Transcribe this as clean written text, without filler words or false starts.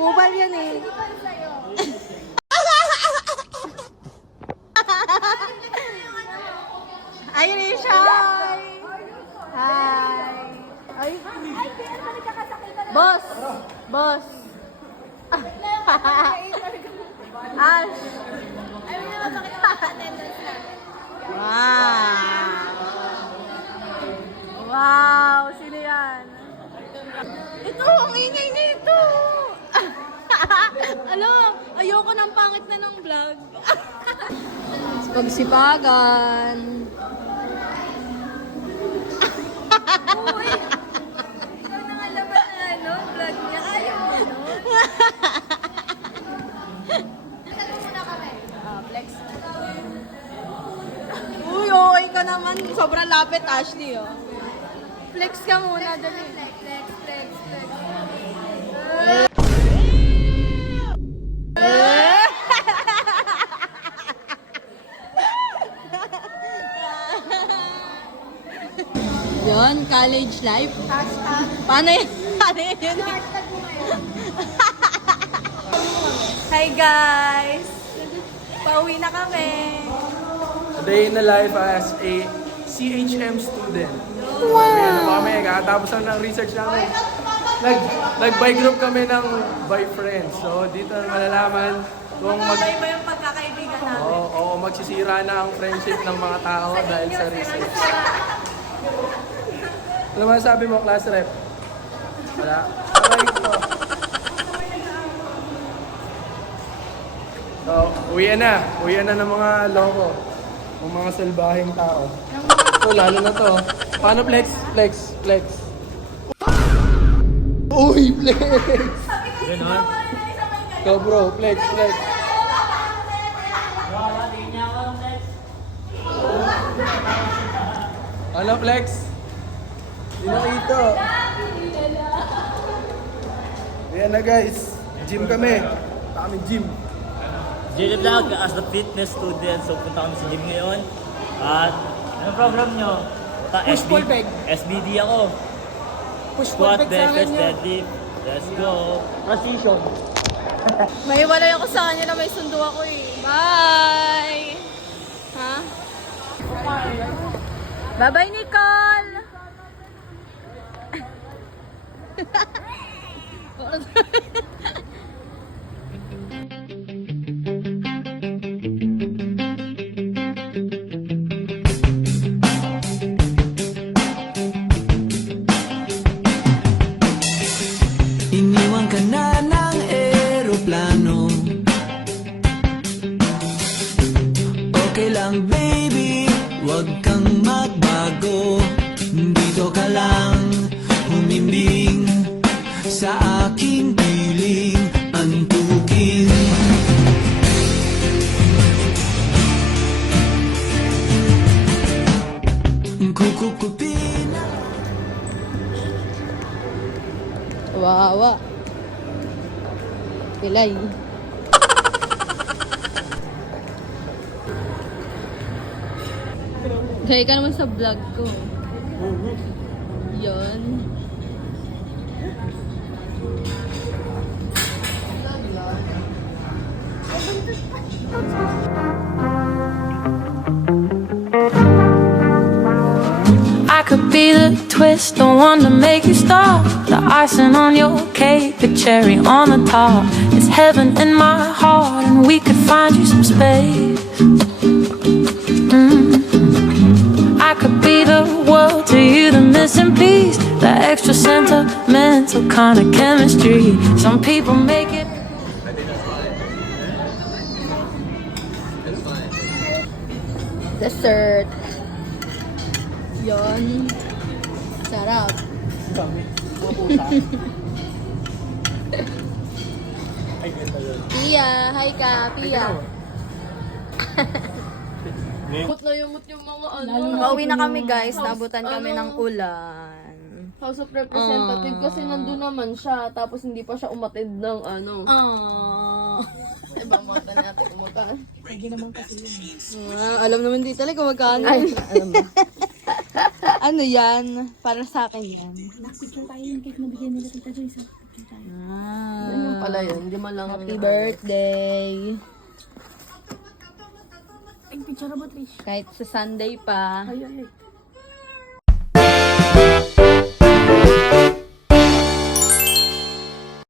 Kubal yan eh. Ay, Rishay! Hi! Ay! Boss! Boss! Ash! Wow! Wow! Sino yan? Ito! Ang ingay nito! Alam, ayoko ng pangit na ng vlog. Pagsipagan. Uy! Ikaw na nga laman na ano, vlog niya. Ayaw mo, no? Ito muna kami. Flex. Uy, okay ka naman. Sobrang lapit, Ashley, oh. Flex ka muna, dali. Flex. Yon, college life. Paano yun? Hi guys! Pauwi na kami. A day in the life as a CHM student. Wow! Ayan na kami, kakatapos lang ng research namin. Nag-by group kami ng by friends. So dito malalaman kung Iba yung pagkakaibigan namin. Oo, magsisira na ang friendship ng mga tao dahil sa research. Ano man sabi mo, class rep? Wala. Okay ito. So, uwian na ng mga loko. Ng mga salbahing tao. So, lalo na to. Paano flex? Uy, flex! Ganon. Go bro, flex. Ano flex? Di na ito. Ayan na guys. Gym kami. Kami gym. Jelly Vlog as the fitness student. So punta kami sa gym ngayon. At anong program nyo? Push pull bag. SBD ako. Push pull Squat, bag sa akin deadlift, yun. deadlift. Let's go. Precision. May walay ako sa kanya na may sundo ako eh. Bye! Ha? Bye-bye, Nicole! Iniwan ka na ng eroplano. Okay lang baby, wag kang magbago. Dito ka lang humimbing sa aking piling antukin. Kukukupin. Wawa. Pilay. Kaya ka naman sa vlog ko. Yun. I could be the twist, the one to make you stop. The icing on your cake, the cherry on the top. It's heaven in my heart, and we could find you some space. I could be the world to you, the missing piece, the extra sentimental kind of chemistry. Some people make it. Dessert. Yun. Sarap. Kami. Mga pusa. Ay, ganda yun. Pia. Hi ka, Pia. Yumot na yumot yung mga ano. Pauwi na kami guys. Nabutan kami ng ulan. House of Representative kasi nandun naman siya. Tapos hindi pa siya umatid ng ano. Ibang mata natin umutan. Alam naman di talaga magkano. Ay, alam mo. Ano yan? Para sa akin yan. Picture tayo yung cake na bigyan nila Tita Joyce. Picture tayo. Ah. pala yun. Hindi man lang. Happy birthday. Ay, picture ba, Trish? Kahit sa Sunday pa. Ay.